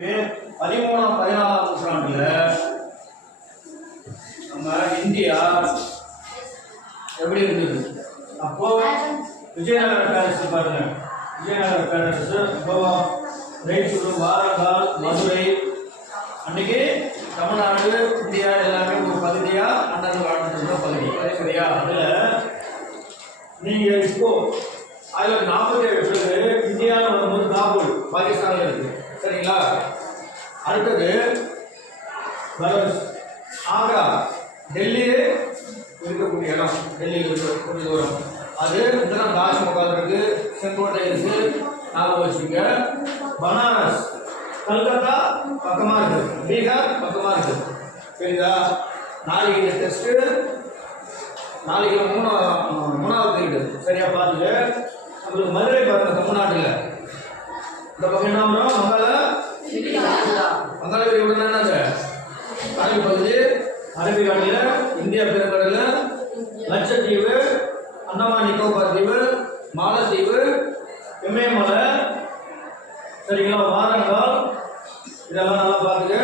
பதிமூணாம் பதினாலாம் நூற்றாண்டுல நம்ம இந்தியா எப்படி இருந்தது? அப்போ விஜயநகர பேரரசு பாருங்க. விஜயநகர பேரரசு கோவா ரைச்சூர் வாரங்கால் மதுரை. அன்னைக்கு தமிழ்நாடு இந்தியா எல்லாமே ஒரு பகுதியா அண்ணன் வாழ்ந்துட்டு இருந்த பகுதி. சரியா அதுல நீங்க இப்போ அதுல நாற்பத்தி ஏழு பேரு இந்தியாவில் வரும்போது காபூல் பாகிஸ்தானில் இருக்கு. சரிங்களா? அடுத்தது பரோஸ் ஆக்ரா டெல்லியிலே இருக்கக்கூடிய இடம் டெல்லியில் இருக்கக்கூடிய தூரம். அது இதெல்லாம் தாஜ்மஹால் இருக்கு செங்கோட்டை இருக்கு ஞாபகம் வச்சுக்க பனாரஸ் கல்கத்தா பக்கமாக இருக்கு. பீகார் பக்கமாக இருக்கு. சரிங்களா நாளைக்கு டெஸ்ட்டு நாளைக்கு மூணு மூணாவது பீரியடு சரியா பார்த்துட்டு நம்மளுக்கு மதுரை பாருங்க தமிழ்நாட்டில். இந்த பக்கம் என்ன பண்ணுறோம் மங்கள மங்கள விரிவுடன் என்னது கடல் பகுதி அரபிக்கடலில் இந்தியா பெருங்கடலில் லட்சத்தீவு அந்தமான் நிக்கோபார் தீவு மாலத்தீவு இமயமலை சரிங்களா? வாரங்கால் இதெல்லாம் நல்லா பார்த்துக்க.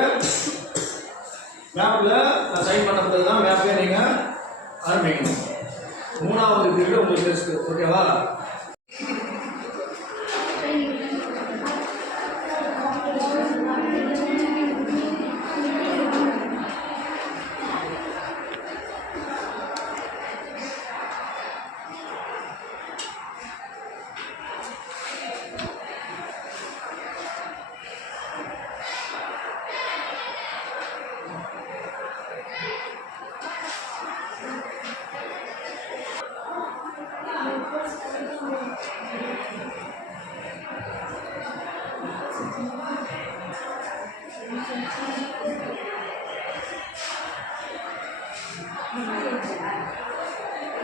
மேப்பில் நான் சைன் பண்ணுறது தான் மேப்பே நீங்கள் ஆரம்பிக்கணும். மூணாவது பீரியட் உங்களுக்கு இருக்குது ஓகேவா